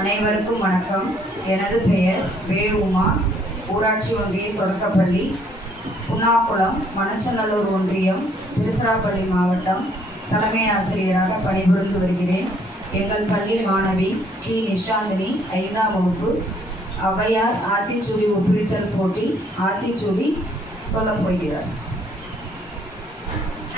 அனைவருக்கும் வணக்கம். எனது பெயர் வே உமா ஊராட்சி ஒன்றிய தொடக்கப்பள்ளி புன்னாக்குளம் மணச்சநல்லூர் ஒன்றியம் திருச்சிராப்பள்ளி மாவட்டம். தலைமை ஆசிரியராக பணிபுரிந்து வருகிறேன். எங்கள் பள்ளி மாணவி கி. நிஷாந்தினி ஐந்தாம் வகுப்பு. ஔவையார் ஆத்திச்சூடி ஒப்புவித்தல் போட்டி ஆத்திச்சூடி சொல்லப் போகிறார்.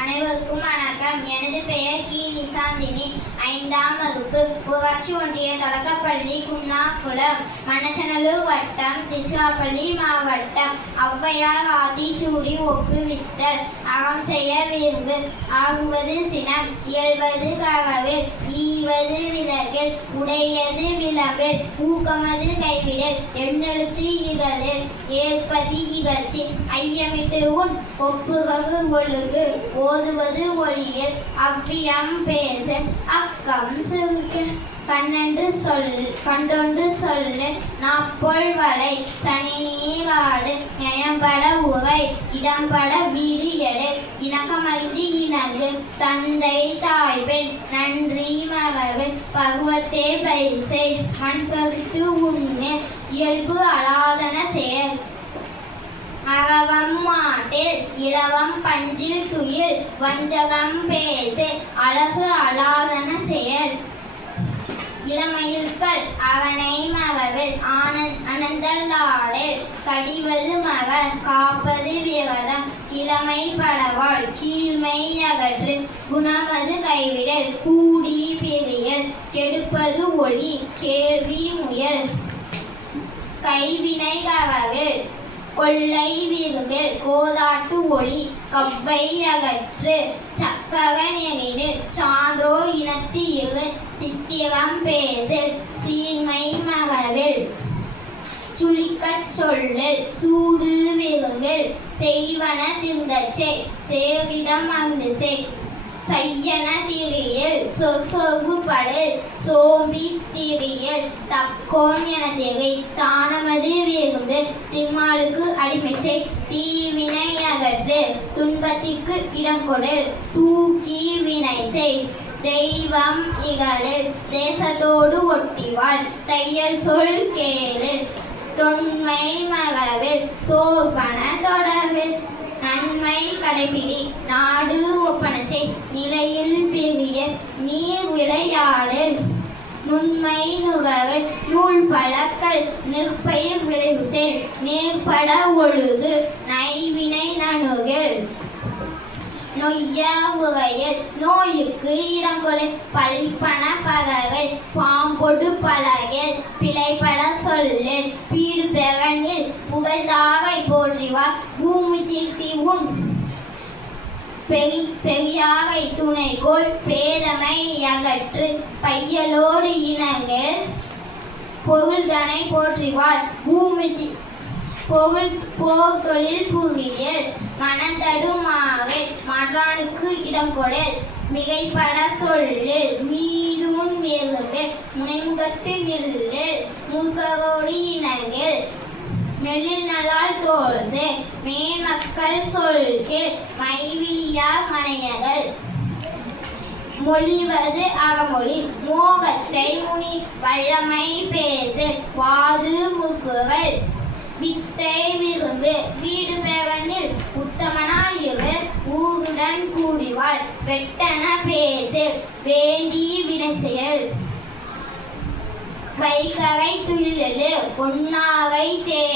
அனைவருக்கும் வணக்கம். எனது பெயர் கி. நிசாந்தினி. ஐந்தாம் வகுப்பு ஊராட்சி ஒன்றிய தொடக்கப்பள்ளி குன்னாக்குளம் மணச்சநல்லூர் வட்டம் திருச்சிராப்பள்ளி மாவட்டம். ஔவையார் ஆதிச்சூடி ஒப்புவித்தல் அறம் செய்ய விரும்பு. ஆகுவது சினம் இயல்வது கரவில் ஈவது விலகில் உடையது விளம்பில் ஊக்கமது கைவிடல் எண்ணெழுத்து இகழில் ஏற்பது இகழ்ச்சி ஐயமிட்டு உன் ஒப்புகவு ஒழுகு ஓதுவது ஒழியில் அவ்வியம் பேச அக்கம் சுருக்க. கண்ணென்று சொல் கண்டொன்று சொல்லு. நாப்பொல் வலை சனி நீராடு. நயம்பட உகை. இடம்பட வீடு எடு. இணக்கமறிந்து இணங்கு. தந்தை தாய்பெண். நன்றி மகவு பகுவத்தே பைசை மண்பகுத்து உண்ணு. இயல்பு அலாதன செயல் அறவம் மாட்டில் இலவம் பஞ்சில் துயில் வஞ்சகம் பேசு அழகு அலாதன செயல். இளமயில்கள் அவனை மகவில் ஆனந்த் அனந்தல்லாடில் கடிவது மகன் காப்பது விரதம். இளமை படவாள் கீழ்மை அகற்று குணமது கைவிடல் கூடி பிரியல் கெடுப்பது ஒளி கேள்வி முயல். கைவினை கரவில் கொள்ளை விரும்பில் கோதாட்டு ஒளி கவ்வை அகற்று சக்கர நெறிடு சான்றோ இனத்து இரு சித்திரம் பேசில் சீர்மை மகவில் சுளிக்கச் சொல்லில் சூது விரும்பில் செய்வன திருந்தச்சே சேரிடம் அங்கு செய் செய்யன திரி சொற்சொகு சோம்பி திரியல் தக்கோன் என திரி தானமது விரும்பு திருமாலுக்கு அடிமை செய் தீவினை அகற்று துன்பத்திற்கு இடம் கொடு தூக்கி வினை செய் தெய்வம் இகழு தேசத்தோடு ஒட்டிவாள் தையல் சொல் கேளு தொன்மை மகளவில் தோற்பன கடைபிடி. நாடு ஒப்பனசை நிலையில் பெரிய நீர் விளையாடு நுண்மை நுகரு நூல் பழக்கல் நெற்பயிர் விளைவு செய் நேர்பட ஒழுகு நைவினை நணுகில். நொய்ய உகையில் நோய்க்கு இடம் பழிப்பன பகவை பாம்பொடு பலகில் பிழைப்பட சொல்லு பீடு பெறனில் புகழ்தாகை போற்றிவார். பூமி தீர்த்தி உன் பெரி பெரியாகை துணைகோள் பேதமை அகற்று பையலோடு இணங்க பொருள்தனை போற்றிவாள். பூமி பொருள் போர்களில் புவியில் மனந்தடுமாக மாற்றானுக்கு இடம் கொடல் மிகைப்பட சொல்லு மீதும் விரும்பு முனைமுகத்தில் நில்லு முகரோடு இணங்கில் மெல்லில் நலால் தோல்து மேமக்கள் சொல்கு மொழிவது அகமொழி மோகத்தை முனி வல்லமை பேசு. வாது முக்குகள். வித்தை விரும்பு. வீடு பேரனில் உத்தமனால் இரு. ஊருடன் கூடிவாள். வெட்டன பேசு. வேண்டி வினை செயல் வைகரை துயிலு பொன்னாகை தே